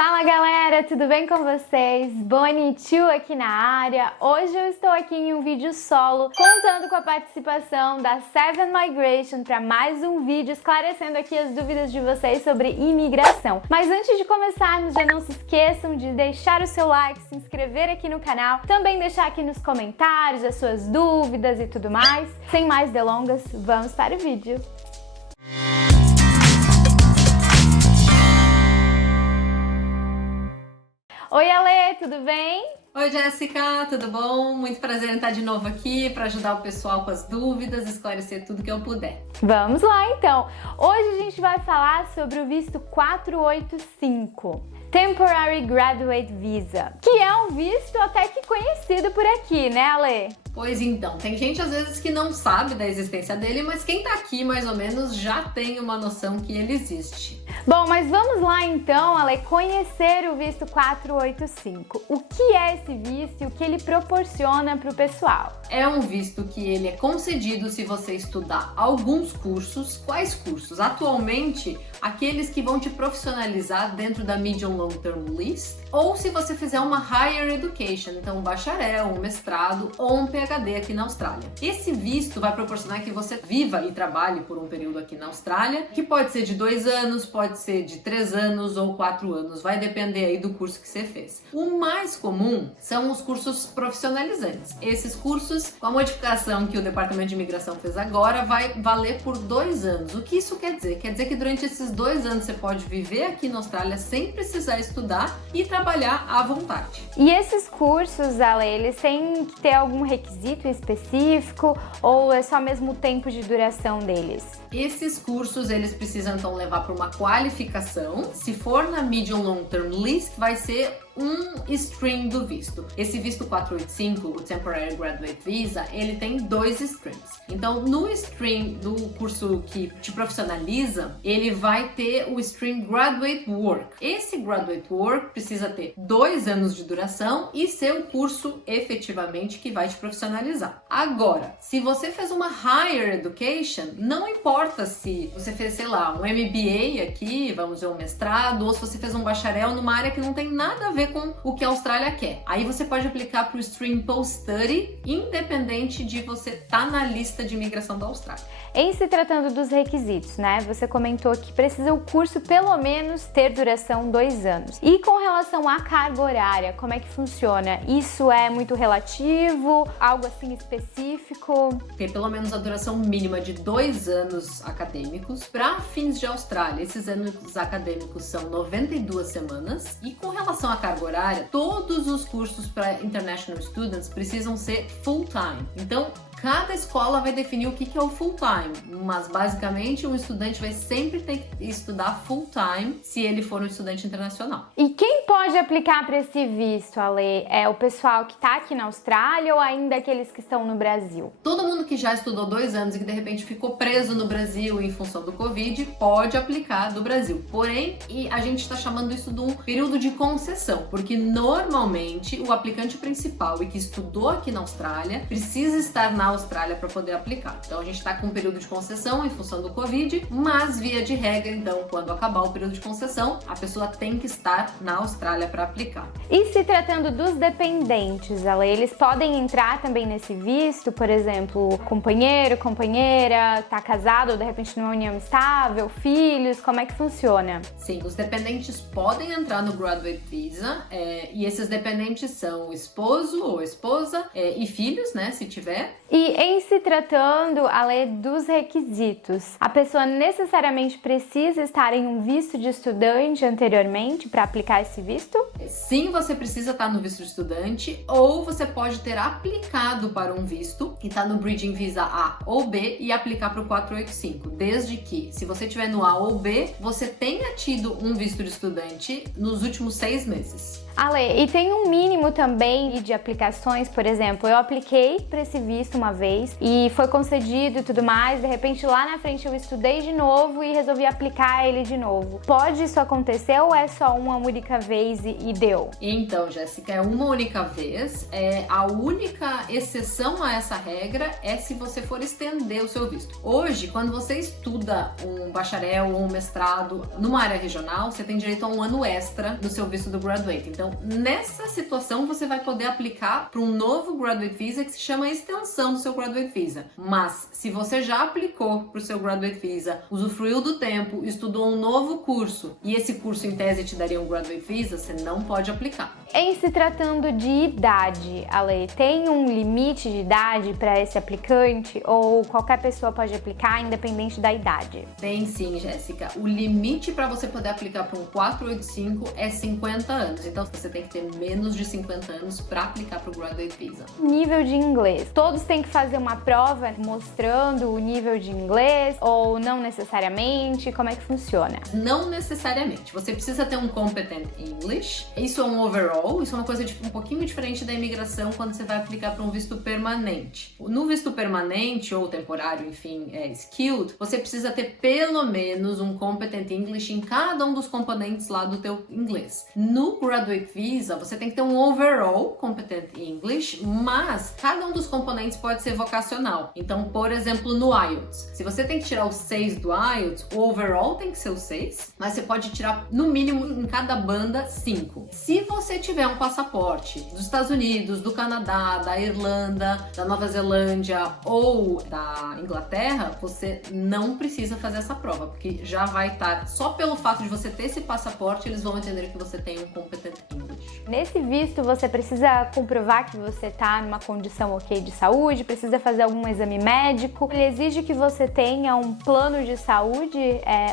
Fala galera, tudo bem com vocês? Bonitiu aqui na área. Hoje eu estou aqui em um vídeo solo contando com a participação da Seven Migration para mais um vídeo esclarecendo aqui as dúvidas de vocês sobre imigração. Mas antes de começarmos, já não se esqueçam de deixar o seu like, se inscrever aqui no canal, também deixar aqui nos comentários as suas dúvidas e tudo mais. Sem mais delongas, vamos para o vídeo. Oi Ale, tudo bem? Oi Jéssica, tudo bom? Muito prazer em estar de novo aqui para ajudar o pessoal com as dúvidas, esclarecer tudo que eu puder. Vamos lá então! Hoje a gente vai falar sobre o visto 485, Temporary Graduate Visa, que é um visto até que conhecido por aqui, né Ale? Pois então, tem gente às vezes que não sabe da existência dele, mas quem tá aqui mais ou menos já tem uma noção que ele existe. Bom, mas vamos lá então, Ale, conhecer o visto 485. O que é esse visto e o que ele proporciona para o pessoal? É um visto que ele é concedido se você estudar alguns cursos. Quais cursos? Atualmente, aqueles que vão te profissionalizar dentro da Medium Long Term List, ou se você fizer uma Higher Education, então um bacharel, um mestrado ou um PhD aqui na Austrália. Esse visto vai proporcionar que você viva e trabalhe por um período aqui na Austrália, que pode ser de 2 anos, pode ser de 3 anos ou 4 anos, vai depender aí do curso que você fez. O mais comum são os cursos profissionalizantes. Esses cursos, com a modificação que o Departamento de Imigração fez agora, vai valer por 2 anos. O que isso quer dizer? Quer dizer que durante esses 2 anos você pode viver aqui na Austrália sem precisar estudar e trabalhar à vontade. E esses cursos, Ale, eles têm que ter algum requisito específico ou é só mesmo o tempo de duração deles? Esses cursos, eles precisam então levar para uma qualificação. Se for na Medium Long Term List, vai ser um stream do visto. Esse visto 485, o Temporary Graduate Visa, ele tem 2 streams. Então, no stream do curso que te profissionaliza, ele vai ter o stream Graduate Work. Esse Graduate Work precisa ter 2 anos de duração e ser o curso efetivamente que vai te profissionalizar. Agora, se você fez uma Higher Education, não importa se você fez, sei lá, um MBA aqui, vamos dizer, um mestrado, ou se você fez um bacharel numa área que não tem nada a ver com o que a Austrália quer. Aí você pode aplicar para o Stream Post-Study, independente de você estar na lista de imigração da Austrália. Em se tratando dos requisitos, né? Você comentou que precisa o curso pelo menos ter duração 2 anos. E com relação à carga horária, como é que funciona? Isso é muito relativo? Algo assim específico? Ter pelo menos a duração mínima de 2 anos acadêmicos. Para fins de Austrália, esses anos acadêmicos são 92 semanas. E com relação à carga horária, todos os cursos para International Students precisam ser full-time. Então, cada escola vai definir o que é o full-time, mas basicamente um estudante vai sempre ter que estudar full-time se ele for um estudante internacional. E quem pode aplicar para esse visto, Ale? É o pessoal que está aqui na Austrália ou ainda aqueles que estão no Brasil? Todo mundo que já estudou 2 anos e que de repente ficou preso no Brasil em função do Covid pode aplicar do Brasil. Porém, a gente está chamando isso de um período de concessão, porque normalmente o aplicante principal e que estudou aqui na Austrália precisa estar na Austrália para poder aplicar. Então a gente está com um período de concessão em função do Covid, mas via de regra, então, quando acabar o período de concessão, a pessoa tem que estar na Austrália para aplicar. E se tratando dos dependentes, Ale, eles podem entrar também nesse visto, por exemplo, companheiro, companheira, tá casado ou de repente numa união estável, filhos, como é que funciona? Sim, os dependentes podem entrar no Graduate Visa e esses dependentes são o esposo ou esposa e filhos, né, se tiver. E em se tratando, Ale, dos requisitos, a pessoa necessariamente precisa estar em um visto de estudante anteriormente para aplicar esse visto? Sim, você precisa estar no visto de estudante ou você pode ter aplicado para um visto e estar no Bridging Visa A ou B e aplicar para o 485, desde que, se você estiver no A ou B, você tenha tido um visto de estudante nos últimos 6 meses. Ale, e tem um mínimo também de aplicações, por exemplo, eu apliquei para esse visto uma uma vez e foi concedido e tudo mais, de repente lá na frente eu estudei de novo e resolvi aplicar ele de novo. Pode isso acontecer ou é só uma única vez e deu? Então, Jéssica, é uma única vez. A única exceção a essa regra é se você for estender o seu visto. Hoje, quando você estuda um bacharel ou um mestrado numa área regional, você tem direito a um ano extra do seu visto do Graduate. Então, nessa situação, você vai poder aplicar para um novo Graduate Visa que se chama extensão do seu Graduate Visa. Mas, se você já aplicou para o seu Graduate Visa, usufruiu do tempo, estudou um novo curso e esse curso em tese te daria um Graduate Visa, você não pode aplicar. Em se tratando de idade, Ale, tem um limite de idade para esse aplicante ou qualquer pessoa pode aplicar, independente da idade? Tem sim, Jéssica. O limite para você poder aplicar para um 485 é 50 anos. Então você tem que ter menos de 50 anos para aplicar para o Graduate Visa. Nível de inglês. Todos têm que fazer uma prova mostrando o nível de inglês ou não necessariamente? Como é que funciona? Não necessariamente. Você precisa ter um Competent English. Isso é um overall. Isso é uma coisa um pouquinho diferente da imigração quando você vai aplicar para um visto permanente. No visto permanente ou temporário, enfim, skilled, você precisa ter pelo menos um Competent English em cada um dos componentes lá do teu inglês. No Graduate Visa, você tem que ter um overall Competent English, mas cada um dos componentes pode ser vocacional. Então, por exemplo, no IELTS, se você tem que tirar o 6 do IELTS, o overall tem que ser o 6, mas você pode tirar no mínimo em cada banda 5. Se você tiver um passaporte dos Estados Unidos, do Canadá, da Irlanda, da Nova Zelândia ou da Inglaterra, você não precisa fazer essa prova, porque já vai estar, só pelo fato de você ter esse passaporte, eles vão entender que você tem um Competent English. Nesse visto, você precisa comprovar que você está numa condição ok de saúde, precisa fazer algum exame médico, ele exige que você tenha um plano de saúde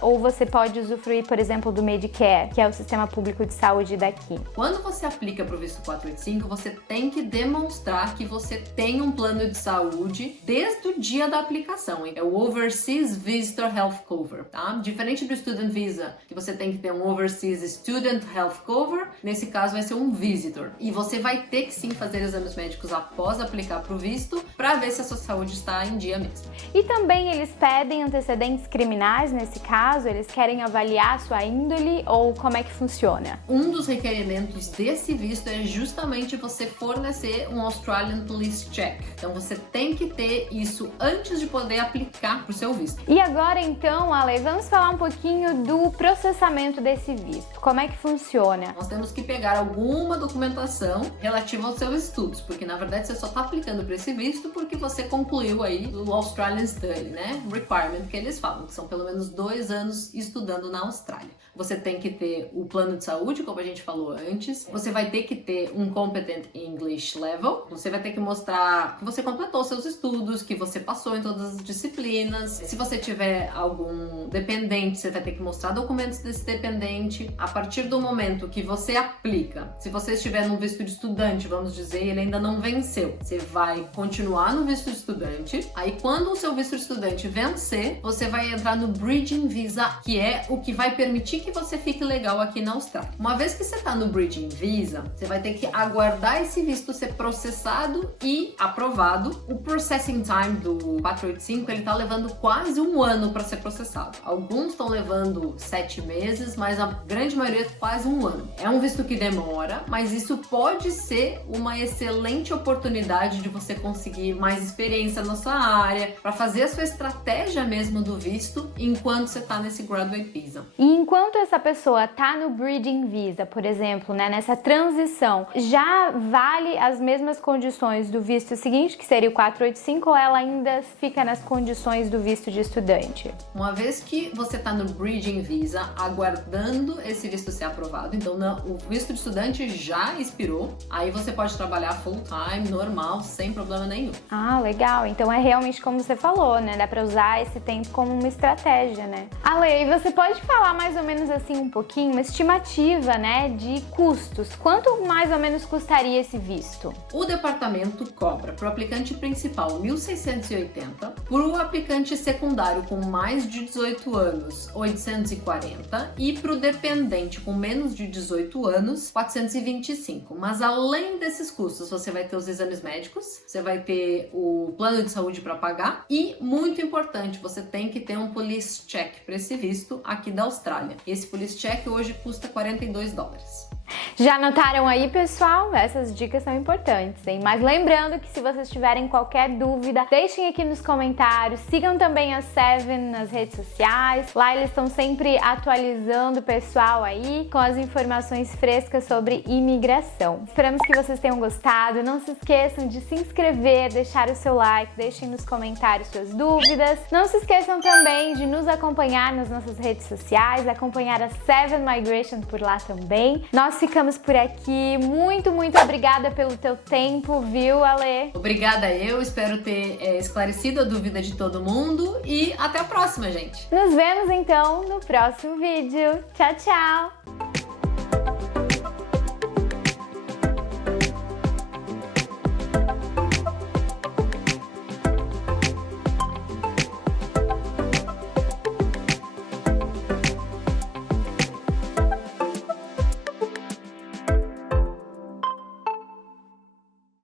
ou você pode usufruir, por exemplo, do Medicare, que é o sistema público de saúde daqui. Quando você aplica para o visto 485, você tem que demonstrar que você tem um plano de saúde desde o dia da aplicação. É o Overseas Visitor Health Cover, tá? Diferente do Student Visa, que você tem que ter um Overseas Student Health Cover, nesse caso vai ser um Visitor. E você vai ter que sim fazer exames médicos após aplicar para o visto, para ver se a sua saúde está em dia mesmo. E também eles pedem antecedentes criminais nesse caso? Eles querem avaliar a sua índole ou como é que funciona? Um dos requerimentos desse visto é justamente você fornecer um Australian Police Check. Então você tem que ter isso antes de poder aplicar para o seu visto. E agora então, Ale, vamos falar um pouquinho do processamento desse visto. Como é que funciona? Nós temos que pegar alguma documentação relativa aos seus estudos, porque na verdade você só está aplicando para esse visto porque você concluiu aí o Australian Study, né? Requirement que eles falam, que são pelo menos 2 anos estudando na Austrália. Você tem que ter o plano de saúde, como a gente falou antes. Você vai ter que ter um Competent English Level. Você vai ter que mostrar que você completou seus estudos, que você passou em todas as disciplinas. Se você tiver algum dependente, você vai ter que mostrar documentos desse dependente. A partir do momento que você aplica, se você estiver num visto de estudante, vamos dizer, ele ainda não venceu, você vai continuar no visto de estudante. Aí quando o seu visto de estudante vencer, você vai entrar no Bridging Visa, que é o que vai permitir que você fique legal aqui na Austrália. Uma vez que você está no Bridging Visa, você vai ter que aguardar esse visto ser processado e aprovado. O processing time do 485, ele tá levando quase 1 ano para ser processado. Alguns estão levando 7 meses, mas a grande maioria quase 1 ano. É um visto que demora, mas isso pode ser uma excelente oportunidade de você conseguir mais experiência na sua área, para fazer a sua estratégia mesmo do visto enquanto você está nesse Graduate Visa. E enquanto essa pessoa tá no Bridging Visa, por exemplo, né, nessa transição, já vale as mesmas condições do visto seguinte, que seria o 485, ou ela ainda fica nas condições do visto de estudante? Uma vez que você tá no Bridging Visa, aguardando esse visto ser aprovado, então o visto de estudante já expirou, aí você pode trabalhar full time, normal, sem problema nenhum. Ah, legal. Então é realmente como você falou, né? Dá pra usar esse tempo como uma estratégia, né? Ale, você pode falar mais ou menos assim um pouquinho, uma estimativa, né, de custos. Quanto mais ou menos custaria esse visto? O departamento cobra para o aplicante principal R$ 1.680, para o aplicante secundário com mais de 18 anos R$ 840 e para o dependente com menos de 18 anos R$ 425. Mas além desses custos, você vai ter os exames médicos, você vai ter o plano de saúde para pagar e, muito importante, você tem que ter um police check para esse visto aqui da Austrália. Esse police check hoje custa $42. Já anotaram aí, pessoal? Essas dicas são importantes, hein? Mas lembrando que se vocês tiverem qualquer dúvida, deixem aqui nos comentários. Sigam também a Seven nas redes sociais. Lá eles estão sempre atualizando o pessoal aí com as informações frescas sobre imigração. Esperamos que vocês tenham gostado. Não se esqueçam de se inscrever, deixar o seu like, deixem nos comentários suas dúvidas. Não se esqueçam também de nos acompanhar nas nossas redes sociais, acompanhar a Seven Migration por lá também. Nós ficamos por aqui. Muito obrigada pelo teu tempo, viu, Ale? Obrigada eu, espero ter esclarecido a dúvida de todo mundo e até a próxima, gente! Nos vemos então no próximo vídeo. Tchau, tchau!